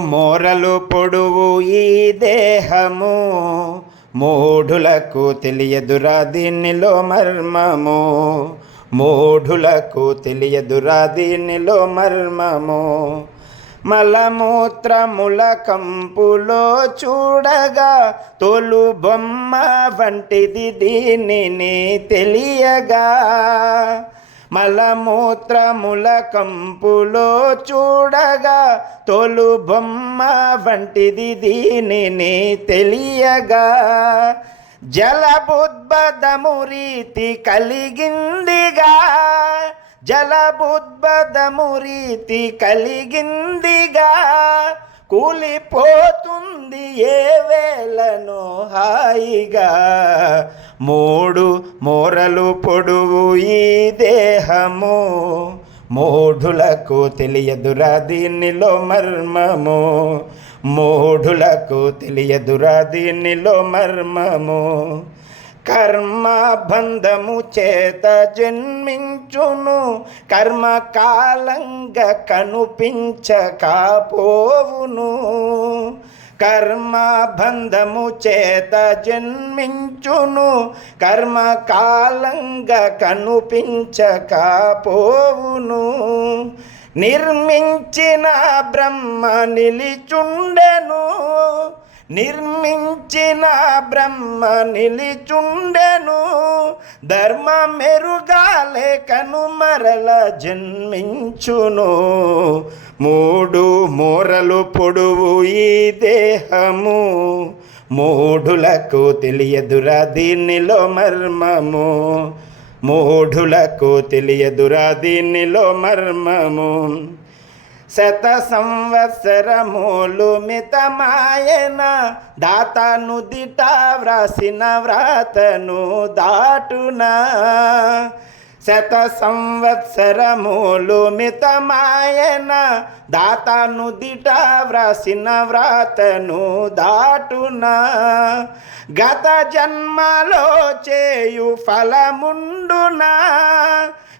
మోరలు పొడువు ఈ దేహము. మూఢులకు తెలియదురా దీనిలో మర్మము. మూఢులకు తెలియదురా దీనిలో మర్మము. మలమూత్రముల కంపులో చూడగా తోలు బొమ్మ వంటిది దీనిని తెలియగా. మలమూత్రముల కంపులో చూడగా తోలు బొమ్మ వంటిది దీనిని తెలియగా. జలబుద్బదము రీతి కలిగిందిగా. జలబుద్బదము రీతి కలిగిందిగా. కూలిపోతుంది ఏ వేళను హాయిగా. మూడు మోరలు పొడువు ఈ దేహము. మూఢులకు తెలియదురా దీనిలో మర్మము. మూఢులకు తెలియదురా దీనిలో మర్మము. కర్మ బంధము చేత జన్మించును. కర్మ కాలంగా కనుపించకపోవును కర్మ బంధము చేత జన్మించును కర్మ కాలంగా కనుపించకపోవును. నిర్మించిన బ్రహ్మ నిలిచుండెను నిర్మించిన బ్రహ్మ నిలిచుండెను ధర్మ మెరుగాలే కను మరల జన్మించును. మూడు మూరలు పొడువు ఈ దేహము మూఢులకు తెలియదురా దీనిలో మర్మము. మూఢులకు తెలియదురా దీనిలో మర్మము. శత సంవత్సరములు మితమాయన దాతను దిట వ్రాసిన వ్రాతను దాటునా. శత సంవత్సరములు మితమాయన దాతను దిట వ్రాసిన వ్రాతను దాటున. గత జన్మలో చేయు ఫలముండునా?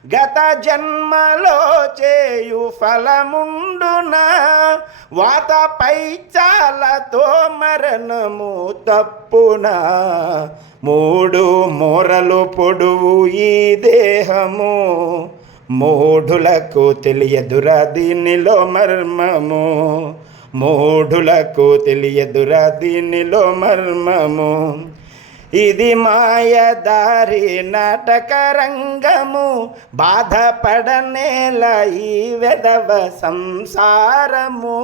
గత జన్మలో చేయు ఫలముండునా? వాతపై చాలతో మరణము తప్పునా? మూడు మూరలు పొడువు ఈ దేహము మూఢులకు తెలియదురా దీనిలో మర్మము. మూఢులకు తెలియదురా దీనిలో మర్మము. ఇది మాయదారి నాటక రంగము బాధపడనేల ఈ వెదవ సంసారము.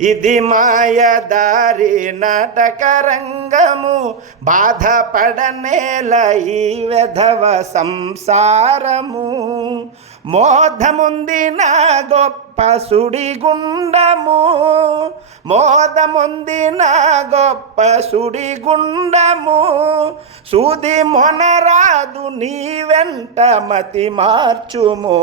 ఇది మాయదారి నాటక రంగము బాధపడనేల ఈ వెధవ సంసారము. మోధముంది నా గొప్ప సుడిగుండము. మోదముంది నా గొప్ప సుడిగుండము. సుది మొనరాదు నీ వెంట మతి మార్చుము.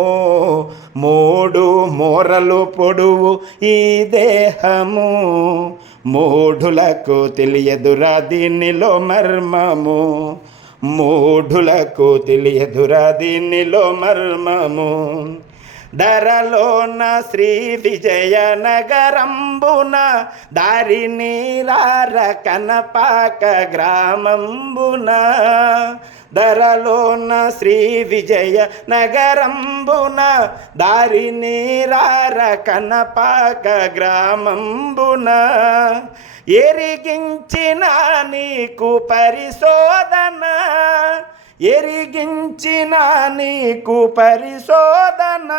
మూడు మోరలు పొడువు ఈ దేహము. మూఢులకు తెలియదురా దీనిలో మర్మము. మూఢులకు తెలియదురా దీనిలో మర్మము. ధరలోన శ్రీ విజయ నగరంబున దారి నీలార కనపాక గ్రామంబున. ధరలోన శ్రీ విజయ నగరంబున దారి నీరార కనపాక గ్రామంబున. ఎరిగించిన నీకు పరిశోధన ఎరిగించిన నీకు పరిశోధన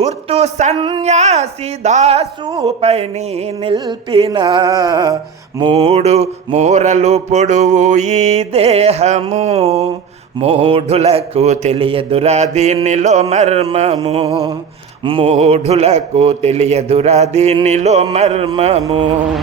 గుర్తు సన్యాసి దాసుపై నీ నిల్పిన మూడు మూరలు పొడువు ఈ దేహము. మూఢులకు తెలియదురా దీనిలో మర్మము. మూఢులకు తెలియదురా దీనిలో మర్మము.